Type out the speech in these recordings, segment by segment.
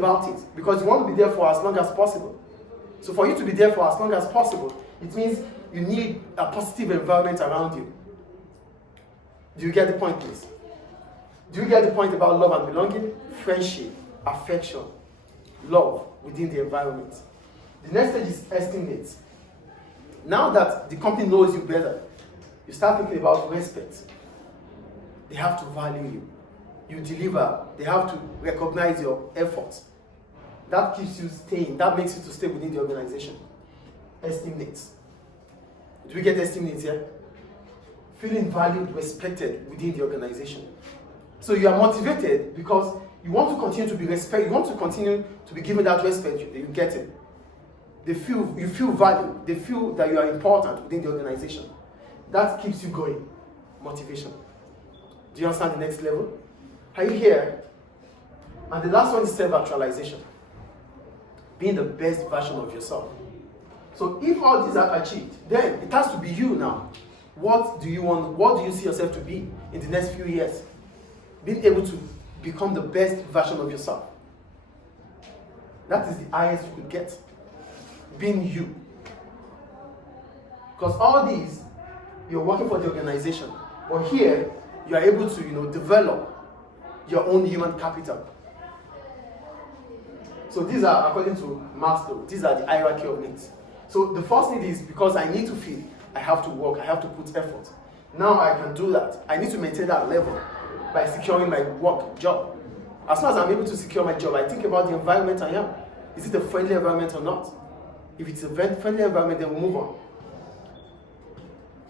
about it because you want to be there for as long as possible. So for you to be there for as long as possible, it means you need a positive environment around you. Do you get the point, please? Do you get the point about love and belonging? Friendship, affection, love within the environment. The next stage is estimate. Now that the company knows you better, you start thinking about respect. They have to value you. You deliver. They have to recognize your efforts. That keeps you staying. That makes you to stay within the organization. Estimate. Do we get estimate here? Feeling valued, respected within the organization. So you are motivated because you want to continue to be respected. You want to continue to be given that respect that you get it. You feel valued. They feel that you are important within the organization. That keeps you going. Motivation. Do you understand the next level? Are you here? And the last one is self-actualization. Being the best version of yourself. So if all these are achieved, then it has to be you now. What do you want? What do you see yourself to be in the next few years? Being able to become the best version of yourself. That is the highest you could get. Being you. Because all these, you're working for the organization. But here, you are able to, develop your own human capital. So these are, according to Maslow, these are the hierarchy of needs. So the first need is because I need to feed, I have to work, I have to put effort. Now I can do that. I need to maintain that level by securing my work job. As soon as I'm able to secure my job, I think about the environment I am. Is it a friendly environment or not? If it's a friendly environment, then we'll move on.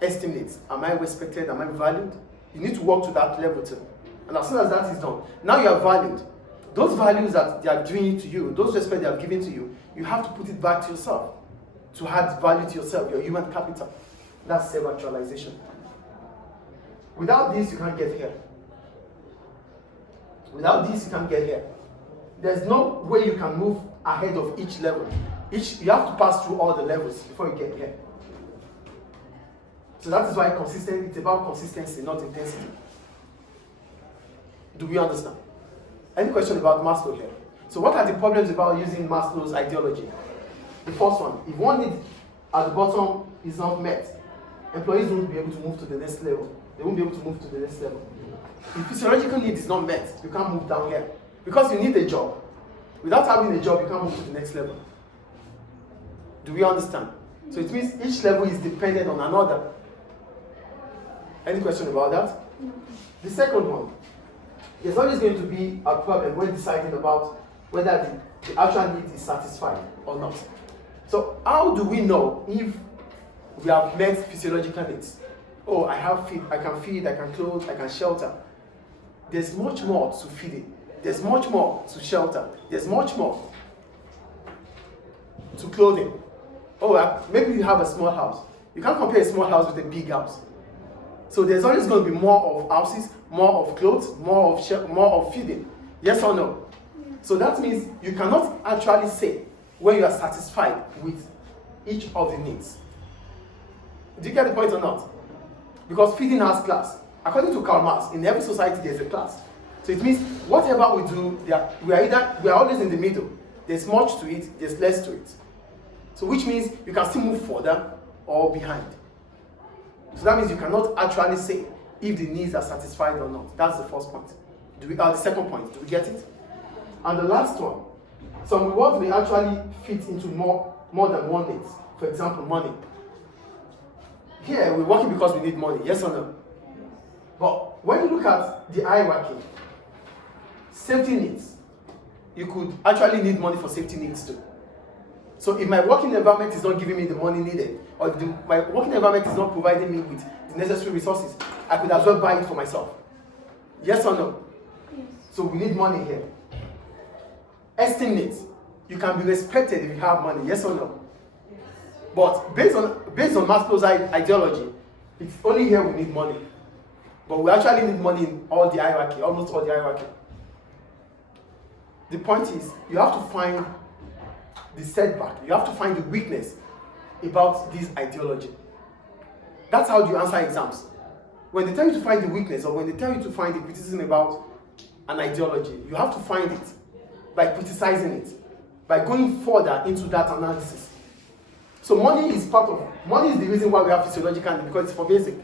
Estimate. Am I respected? Am I valued? You need to work to that level too. And as soon as that is done, now you are valued. Those values that they are doing to you, those respect they have given to you, you have to put it back to yourself. To add value to yourself, your human capital. That's self-actualization. Without this, you can't get here. Without this, you can't get here. There's no way you can move ahead of each level. You have to pass through all the levels before you get here. So that is why it's about consistency, not intensity. Do we understand? Any question about Maslow here? So what are the problems about using Maslow's ideology? The first one, if one need at the bottom is not met, employees won't be able to move to the next level. They won't be able to move to the next level. If physiological need is not met, you can't move down here. Because you need a job. Without having a job, you can't move to the next level. Do we understand? So it means each level is dependent on another. Any question about that? No. The second one, there's always going to be a problem when deciding about whether the actual need is satisfied or not. So how do we know if we have met physiological needs? Oh, I can feed, I can clothe, I can shelter. There's much more to feeding. There's much more to shelter. There's much more to clothing. Oh, maybe you have a small house. You can't compare a small house with a big house. So there's always going to be more of houses, more of clothes, more of feeding. Yes or no? Yeah. So that means you cannot actually say when you are satisfied with each of the needs. Do you get the point or not? Because feeding has class. According to Karl Marx, in every society there's a class. So it means whatever we do, we are always in the middle. There's much to it, there's less to it. So which means you can still move further or behind. So that means you cannot actually say if the needs are satisfied or not. That's the first point. The second point, do we get it? And the last one, some rewards may actually fit into more than one need. For example, money. Here, we're working because we need money, yes or no? But when you look at the hierarchy, safety needs, you could actually need money for safety needs too. So if my working environment is not giving me the money needed, or my working environment is not providing me with the necessary resources, I could as well buy it for myself. Yes or no? Yes. So we need money here. Esteem needs. You can be respected if you have money, yes or no? Yes. But based on Maslow's ideology, it's only here we need money. But we actually need money in all the hierarchy, almost all the hierarchy. The point is, you have to find the setback. You have to find the weakness about this ideology. That's how you answer exams. When they tell you to find the weakness, or when they tell you to find the criticism about an ideology, you have to find it. by criticizing it, by going further into that analysis. So money is the reason why we have physiological need, because it's for basic.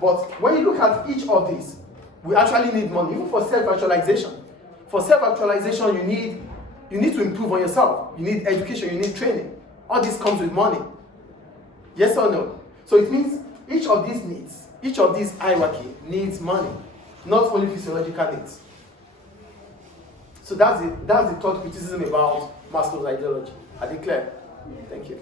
But when you look at each of these, we actually need money, even for self-actualization. For self-actualization, you need to improve on yourself. You need education, you need training. All this comes with money. Yes or no? So it means each of these needs, each of these hierarchy needs money, not only physiological needs. So that's the third criticism about Maslow's ideology. I declare. Thank you.